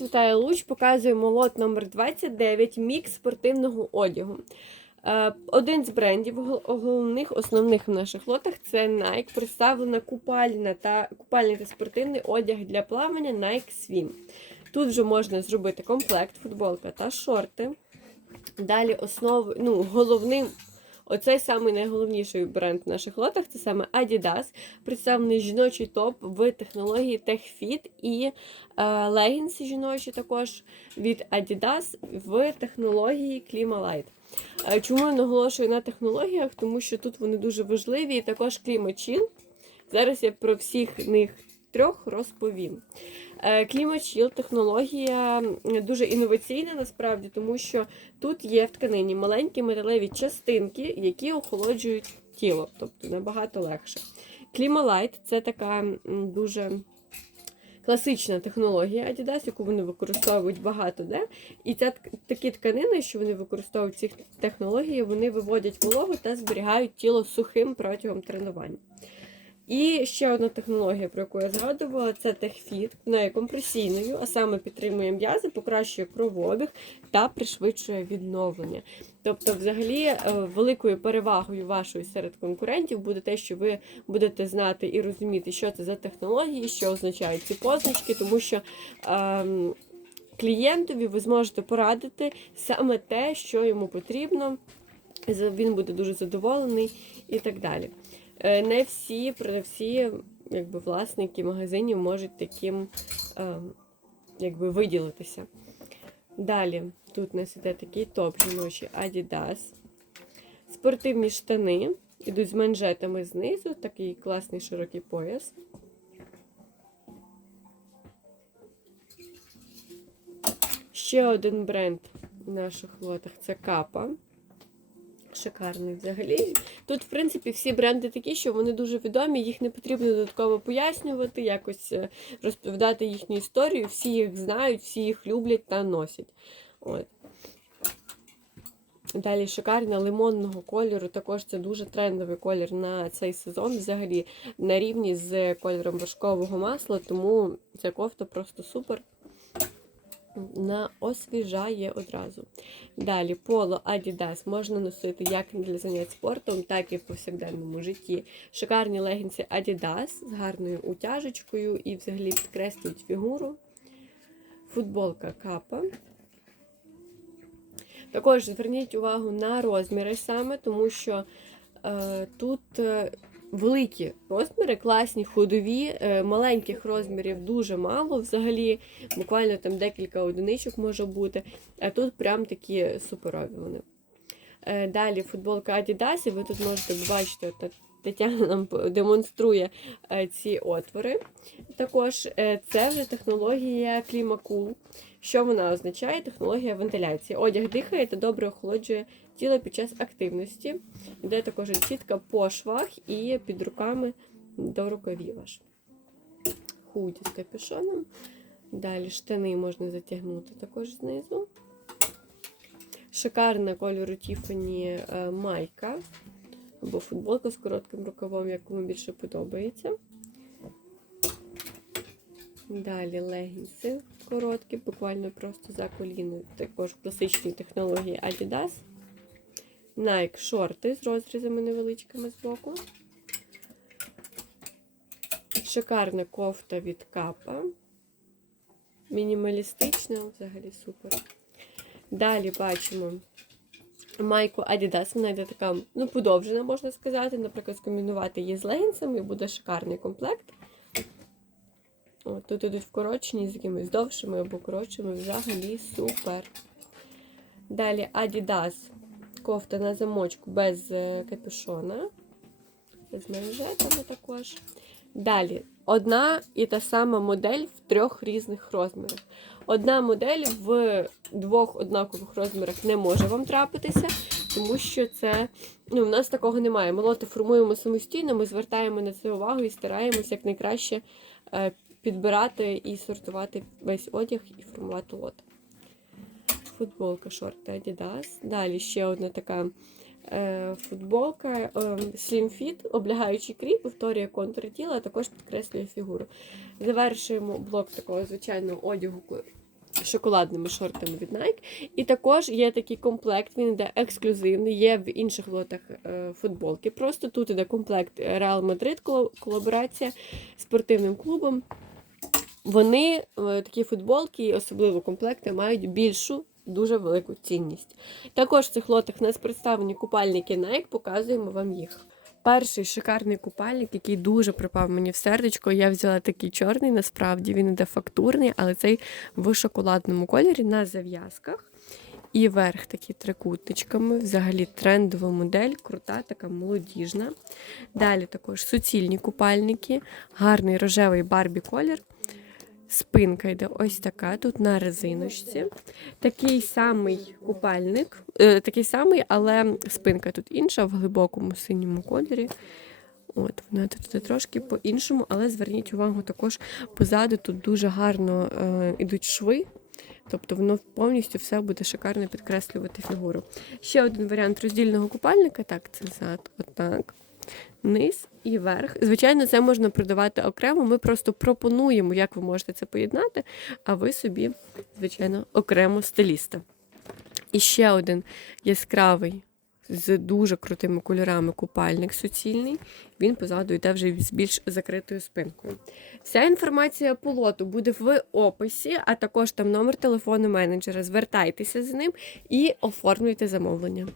Вітаю Луч, показуємо лот номер 29 мікс спортивного одягу. Е, Один з брендів головних, основних в наших лотах це Nike. Представлена купальна та купальний та спортивний одяг для плавання Nike Swim. Тут вже можна зробити комплект, футболка та шорти. Далі основи, ну, головним, оцей самий найголовніший бренд в наших лотах це саме Adidas. Представлений жіночий топ в технології TechFit і е, легінси жіночі також від Adidas в технології Climalite. Е, Чому я наголошую на технологіях? Тому що тут вони дуже важливі, і також ClimaChill. Зараз я про всіх них трьох розповім. Е, ClimaChill технологія дуже інноваційна насправді, тому що тут є в тканині маленькі металеві частинки, які охолоджують тіло, тобто набагато легше. Climalite – це така дуже класична технологія Adidas, яку вони використовують багато де. І ця такі тканини, що вони використовують ці технології, вони виводять вологу та зберігають тіло сухим протягом тренування. І ще одна технологія, про яку я згадувала, це TechFit. Вона є компресійною, а саме підтримує м'язи, покращує кровообіг та пришвидшує відновлення. Тобто, взагалі, е, великою перевагою вашої серед конкурентів буде те, що ви будете знати і розуміти, що це за технології, що означають ці позначки, тому що ем, клієнтові ви зможете порадити саме те, що йому потрібно. Він буде дуже задоволений і так далі. Е, Не всі продавці, якби власники магазинів можуть таким ем, якби виділитися. Далі, тут у нас іде такий топ жіночий Adidas. Спортивні штани. Ідуть з манжетами знизу, такий класний широкий пояс. Ще один бренд в наших лотах це капа. Шикарний взагалі. Тут, в принципі, всі бренди такі, що вони дуже відомі, їх не потрібно додатково пояснювати, якось е, розповідати їхню історію. Всі їх знають, всі їх люблять та носять. От. Далі шикарна лимонного кольору. Також це дуже трендовий колір на цей сезон, взагалі на рівні з кольором вершкового масла, тому ця кофта просто супер. На освіжає одразу. Далі поло Adidas можна носити як для занять спортом, так і в повсякденному житті. Шикарні легінці Adidas з гарною утяжечкою і взагалі підкреслюють фігуру. Футболка капа. Також зверніть увагу на розміри саме, тому що е, тут е, великі розміри, класні, ходові, е, маленьких розмірів дуже мало, взагалі, буквально там декілька одиничок може бути. А тут прям такі суперові вони. Е, Далі футболка Adidas, і ви тут можете бачити, от Тетяна нам демонструє е, ці отвори. Також це вже технологія Climacool. Що вона означає? Технологія вентиляції. Одяг дихає та добре охолоджує тіло під час активності. Йде також чітка по швах і під руками до рукавів. Худі з капюшоном. Далі штани можна затягнути також знизу. Шикарна кольору Тіфані е, майка або футболка з коротким рукавом, як кому більше подобається. Далі легінси короткі, буквально просто за коліною. Також класичні технології Adidas. Nike шорти з розрізами невеличкими з боку. Шикарна кофта від капа. Мінімалістична, взагалі супер. Далі бачимо майку Adidas. Вона йде така ну, подовжена, можна сказати. Наприклад, скомбінувати її з легінсами і буде шикарний комплект. От, тут ідуть вкорочені з якимись довшими або коротшими. Взагалі супер. Далі Adidas. Кофта на замочку без е, капюшона. З манжетами також. Далі, одна і та сама модель в трьох різних розмірах. Одна модель в двох однакових розмірах не може вам трапитися, тому що це ну, в нас такого немає. Ми лоти формуємо самостійно, ми звертаємо на це увагу і стараємося якнайкраще е, підбирати і сортувати весь одяг і формувати лот. Футболка, шорти Adidas. Далі ще одна така е, футболка е, Slim Fit, облягаючий кріп, повторює контур тіла, а також підкреслює фігуру. Завершуємо блок такого звичайного одягу ко- шоколадними шортами від Nike. І також є такий комплект, він йде ексклюзивний, є в інших лотах е, футболки. Просто тут іде комплект Реал Мадрид, колаборація з спортивним клубом. Вони е, такі футболки, особливо комплекти, мають більшу. Дуже велику цінність. Також в цих лотах у нас представлені купальники Nike, показуємо вам їх. Перший шикарний купальник, який дуже припав мені в сердечко. Я взяла такий чорний, насправді він іде фактурний, але цей в шоколадному кольорі на зав'язках. І верх такі трикутничками. Взагалі трендова модель, крута, така молодіжна. Далі також суцільні купальники, гарний рожевий барбі колір. Спинка йде ось така, тут на резиночці. Такий самий купальник, е, такий самий, але спинка тут інша в глибокому синьому кольорі. От, вона тут трошки по-іншому, але зверніть увагу, також позаду тут дуже гарно е, ідуть шви. Тобто воно повністю все буде шикарно підкреслювати фігуру. Ще один варіант роздільного купальника. Так, це зад, отак. Низ і верх. Звичайно, це можна продавати окремо. Ми просто пропонуємо, як ви можете це поєднати, а ви собі, звичайно, окремо стиліста. І ще один яскравий з дуже крутими кольорами купальник суцільний. Він позаду йде вже з більш закритою спинкою. Вся інформація по лоту буде в описі, а також там номер телефону менеджера. Звертайтеся з ним і оформлюйте замовлення.